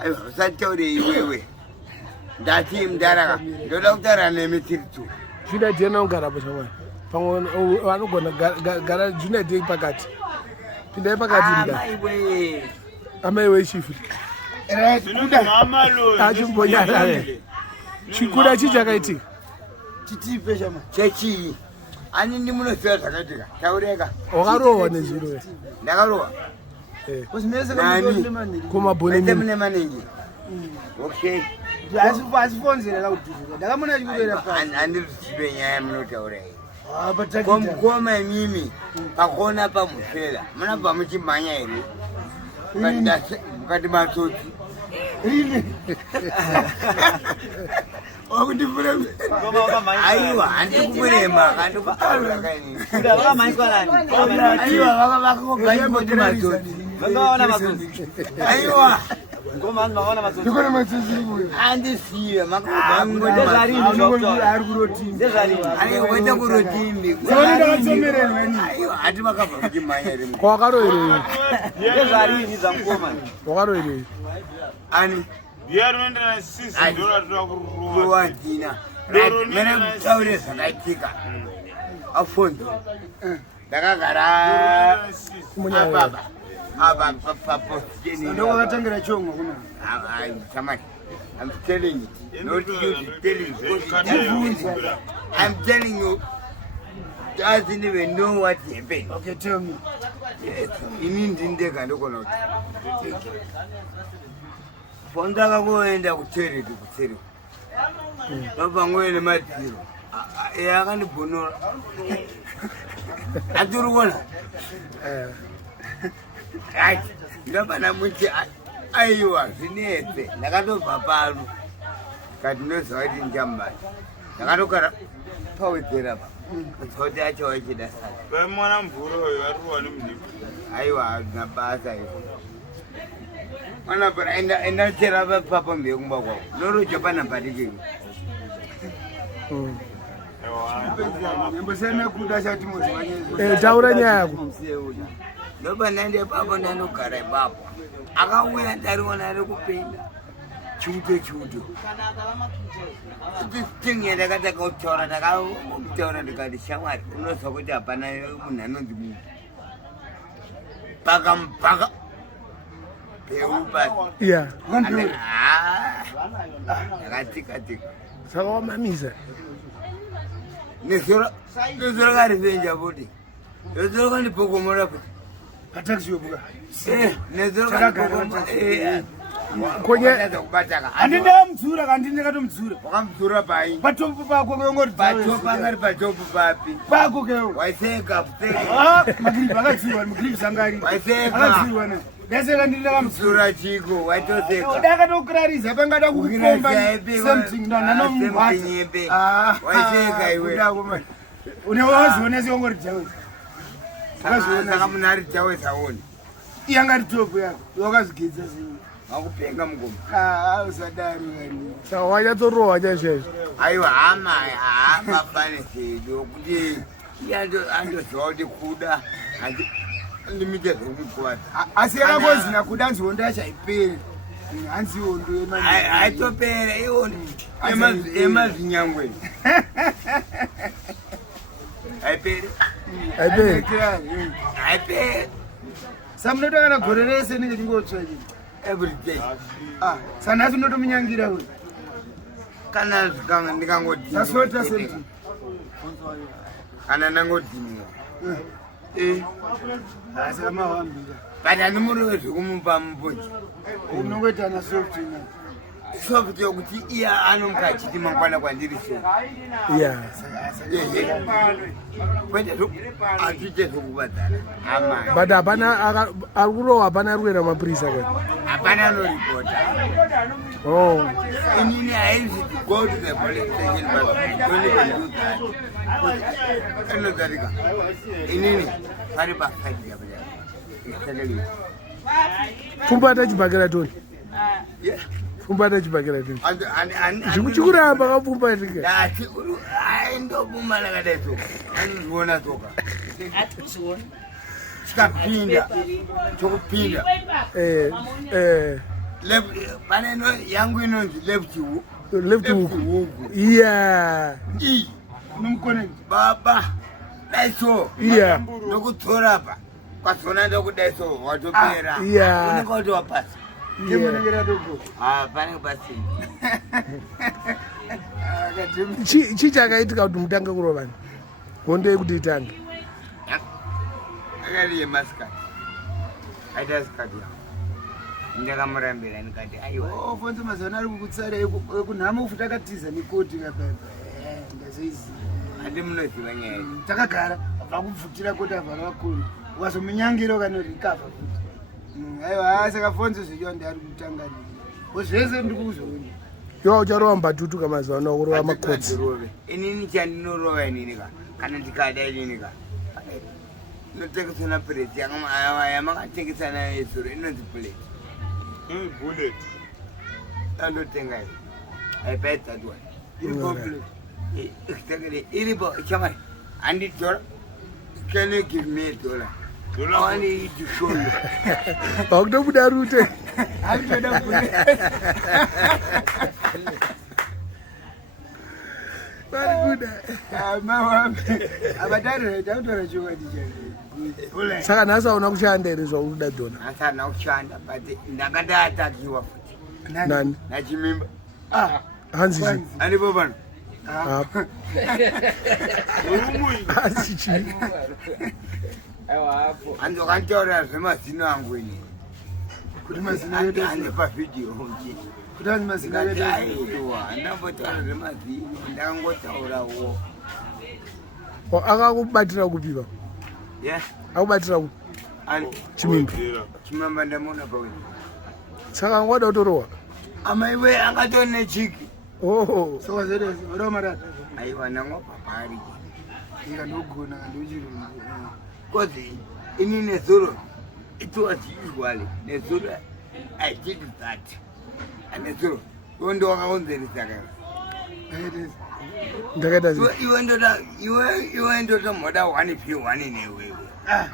Aiwa, usataure iwewe. Ndati mdaraka. Ndoda kutaura nemitiritu. Zvina tena ugara pashamwari. Pamwe vanogona gara zvina dei pakati. Pindai pakati nda. Amai we chifi. Achimbonyara. Chikuda chichakaitika. Chitipe shama. Chechi. Ani ndimunoziva zvakaitika. Taureka. Wakarohwa nezviro here. Ndakarohwa. Kumabhoni mune maningi. Okay. Asifonzera kuti ndakamona chikubera pasi. Andirizive nyaya munotaura iyi. Komukoma mimi pakona pamufera. Munabva muchimhanya here. Mukati matsotsi. Aiwa, handikupurema, handikutaura kaini. Aiwa, vakakoganya kuti matsotsi. Aiwa. Andisiye makugangweta kurotimbi. Aiwa, hati vakabva muchimhanya here. Wakarohwa ani ndiyaroenda sisi ndoratira kurohwa dina mene kutaure zvakaitika Alfonso ndakagara apa ndokakatangira chomwe kuna samani I'm telling you, not you telling you. I'm telling you, doesn't even know what happened. Okay, tell me. Ini ndindega ndokona kuti fondaka kuenda kuTyre kuTyre nopamwe nemadziro akandibhonora atiri kuona right ndapana muti aiwa zvinetse ndakatobva pano kati ndoziva kuti ndichambari ndakatogara pawedzera pa kuti acho wachida sasa vamwana mvura uyu ariwa nemunhipo aiwa nabasa ivo mana para enda chera papa mbiye kumba kwako norocho pana padikeni Mbosena kuda chati muzimanye. Taura nyaya yako. Ndoba nande papo ndanogara ipapo. Akauya ndariona ari kupenda. Chuto. Tinge ndakataka kutaura ndakataura ndikati shamwari unozwa kuti hapana munhu anonzi munhu. Paka. Peupa. Yeah. Ndakatika. Saka wamamisa. Nezora kari venja bodi. Nezora kani poko mora bodi. Ataxi yobuka. Nezora kani poko. Konye kubataka. Andinda mdzura kandine katomdzura. Wakamdzura pai. Patombo pako ngori patombo ngari patombo papi. Pako keo. Waiseka. Magribhi akadziwa Magribhi sangari. Waiseka. Akadziwa na. Ndaseka ndinda kamdzura chiko waitoseka. Ndakatokrariza pangada kukomba something ndanomwaza. Waiseka iwe. Unewaziona singori jawe. Saka munari jawe saoni. Iyangari topo yako. Wakazigedza zini. Akupenga mugoma. Usadari wani. Saka wanyatorohwa chazvezvo. Aiwa hama pane sedo kuti andoziva kuti kuda andimite zvekukwata. Asi yakangozina kuda nzionda chaiperi. Hanzi hondo yemani. Aitopera ihondo emazinyangweni. Aiperi. Samunoto kana gore rese nenge chingotsva chii. Every day. Sanhasi unotomunyangira uyu. Kana ndikangoti. Zasota senti. Kana nangodhimwa. Asi amahambira. But animuro zvekumupa muponji. Unongoita na soft ina. Soft yokuti iya anomuka achiti mangwana kwandiri so. Yeah. Kwete atite zvekubadzana. Ama. But hapana akurohwa hapana ruenda mapurisa kwete. Hapana noripota. Oh. Inini I used to go to the police station but only can do that. Enotarika. Inini pari paside yapo. Pfumba tachibhakira toni. Yeah. Pfumba tachibhakira toni. And Chikuramba kapfumba tika. Dati ndobuma nakadaito. Anozviona toka. Chikapinda. Chokupinda. paneno yangu inonzi left hook. Yeah. Unomkona Baba. Daiso. Yeah. Nokutora pa. Kwasona ndokudaiso watopera. Yeah. Unenge watopasa. kemunengera dogo. Panenge basi. Chi chakaitika kuti mutange kurovana? Gondei kuti itange. Akari yemaskati. Aita skati yangu. Ndakamurambira ndikati aiwa. Alfonso mazana ari kukutsara ekunhama ufu takatiza nikoti ndazoiziva. Handi munoziva nyaya iyi. Takagara abva kubvutira kuti avhara vakuru. Wazomunyangira ukanoti kafa futi. Aiwa saka Alfonso zvecho ndari kutanga ndii. Zvese ndiri kuzoona. Yo ucharova mbatutu kamazuva ano kurova makotsi. Inini chandinorova inini kana ndikada inini notengesana plate yamakatengesana yesoro inonzi plate. Bullet. Andotenga iyi. I buy that one. Iripo plate. Iripo chamai. Anditora. Can you give me $1? I want to eat the shoulder. Wakutobuda rute. Akutoda bullet. Very good. Abatari dautora chowadi chake. Saka nhasi una kushanda here zvakuda Jona? Asana kushanda but ndakataatakiwa futi. Nani? Nachimimba. Hanzi. Alipo bana. Hanzi chi. Aiwa hapo. Andokantaura zvemazino angu ini. Kuti mazina yedu ane pavideo nje. kuti ani mazina yedu aiwa ndambotaura zvemazino ndakangotaurawo. Akakubatira kupiva? Yeah. Akubatira ku? Chimimba. Chimimba ndamona pawe. Saka ngoda kutorowa? Amaiwe angatone chiki. Oh. So zero ro marata. Aiwa nango papari. Ndinogona ndochiri. Kozi ini nezuro. It was usual. Nezuro I did that. And nezuro ndo wakaonzerisa kana. Ndakaita zi. Iwe ndo moda 1p1 newe.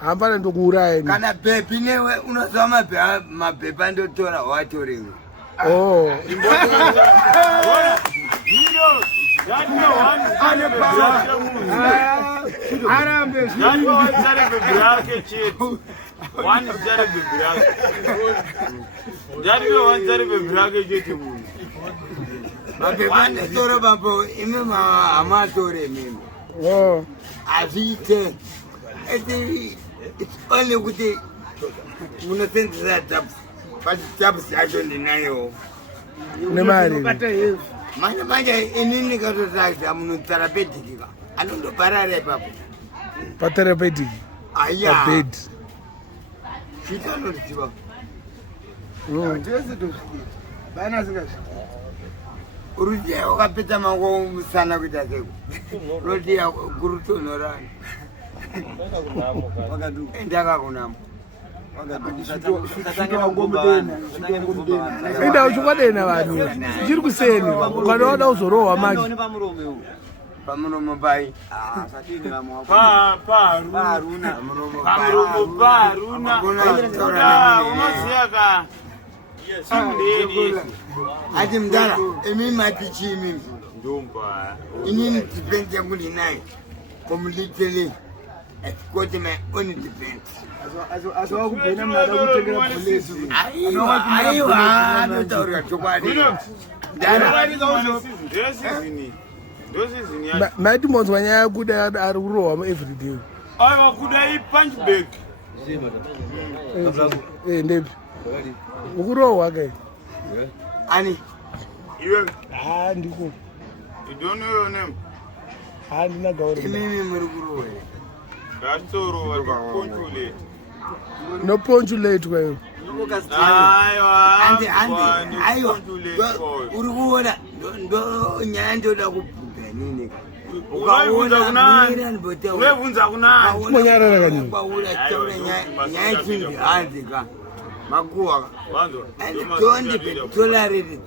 Hambana ndokuuraya ni. Kana pepi newe unozama mapepa ndotora watorewe. Oh. Mapepa ndotora bambo ime amatore mimi. Oh. Ajita. It's only kuti munotendera taps. But taps yacho ndinayo. Nemari. Manje inini katotaka munotherapeutic. Anondoparara ipapo. Patherapeutic. Aya. Bed. Chitanotiwa. Jose ndo. Bana singazi. Roddie wakapeta mango musana kuita seko. Roddie gurutonorani. Ndaka kunamo. Inda uchukwadena vanhu. Chiri kuseni. Ukanoda uzorowa manje. Pamuromo bai. Paruna. Unoziya ka. Ati mdala, imi mati chimi. Ndumba. Inini depend yangu ni nayo. Completely. Got my own defense. Azo wakubhena mnada kutengera police. Aiwa, ndotaura chokwadi. Maiti monzwa nyaya yakuda ari kurohwa everyday. Aiwa kuda ipunch back. Ndepi. Ukurohwa kai. Ani. Iwe. Ndiko. You don't know your name. Ndina gauri. Mimi muri kurohwa. That's all right. No ponchulate kwa hiyo. Aiwa. Uri kuona ndo nyaya ndoda kubhuda nini. Unevunza kuna. Monyarara kanini. Ukaula taura nyaya chindi hanzi ka. Makuwa. Don't tolerate it.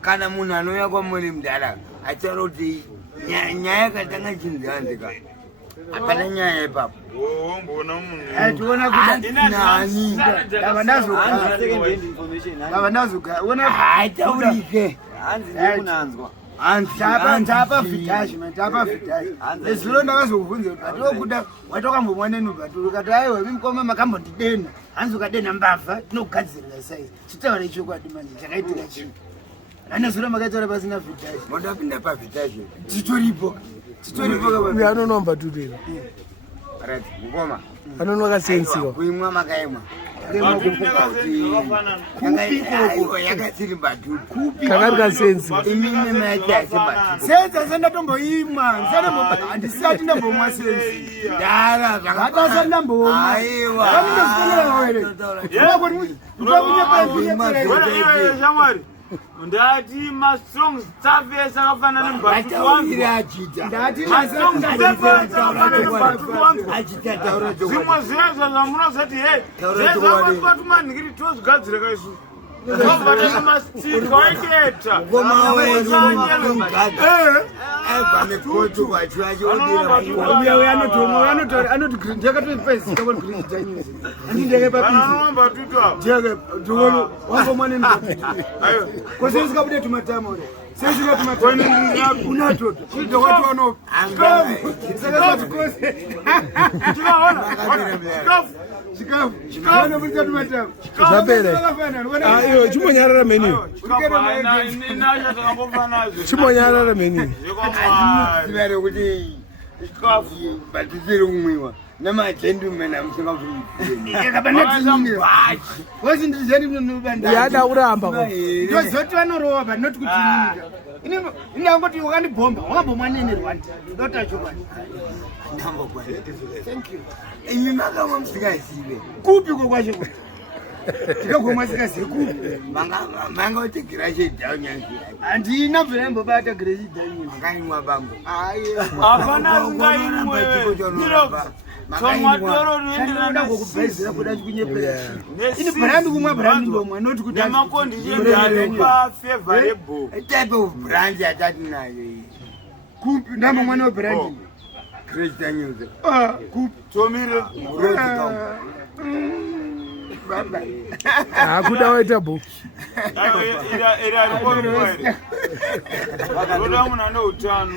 Kana munhu anouya kwamuri mudhara acharo kuti nyaya katanga chindi hanzi ka. Hapana nyaya ipapo. Mbona munhu. Tiona kuti Nani. Ndava ndazoga. Ona Haitaurike. Tapa fitashi man, tapa fitashi. Ezilo ndakazokubvunza kuti atokuda watokambomwa nenubhaturu kati aiwa mimkoma makambondidena. Hanzi ukadena mbavha tinogadzirira saizi. Chitaura chokwadi manje chakaitika chii. Anazura makaitaura pasina fitashi. Mondapinda pavitashi. Titoripo. Uyu anonomba tutira. Right, mukoma. Anono akasensiwa. Kuimwa makaimwa. Yakasiri mbatutu. Kakari kasensi. Imine maiti asimbatutu. Senza sendatomboimwa. Handisati ndambomwa sensi. Dara Hata ndambomwa. Aiwa. Kamundosikonera wawere. Shamwari. Ndati masongs tavesa akafana nembatu wangu. Ajita. Ndati Masongs tavesa akafana nembatu wangu. Ajita taura chokwa. Zimwe zvezvo zvamunozati hey, zvezvo avatwatu manhikiri tozvigadzire kaisu. Zvavatana mastika waideta. Ngoma wedu ngadi. Pane kotu kwacho uya anoti ndakatoipesi kaboni green news andindeke papisi Anomba tutwa. jeke tukono wangomwa nini Ayo. kosenzi kabude tumatamo senzi tumatamo unatoto chido watu wano saka tukose Tikaona. Chikafu. chikafu kuti tumatamo Zvapere. Ayo chimonyarara meni. Inacho takangofanazo. Chimonyarara meni. Zvimare kuti chikafu batisiri kumwiwa nemajendumen amusinga kuti wasi ndizeni mnobanda Yada uramba ko. ndozoti vanorowa but not kuti nyika indangoti wakandibhomba wakambomwa nini Rwanda ndotacho bani thank you imi makamwa musingazive kupi kokwacho kuti tikagomwa sikazive kupi manga utegera chedhaunyanzi handina bvembobata grechidhanyi makaimwa bambo Hapana zingaimwe. Tomwatoro ndinoda kukubhezera kuda kunyepera ini Nesi. brandi kumwa brandi ndomwa not kuti Nemacondition aripa favorable. type of brand yatati nayo iyi kupi ndamomwa no brandi grechidhanyuze kupi Tomire. Hakuda waita bo. Ira aripo. Roda munhu ane utano.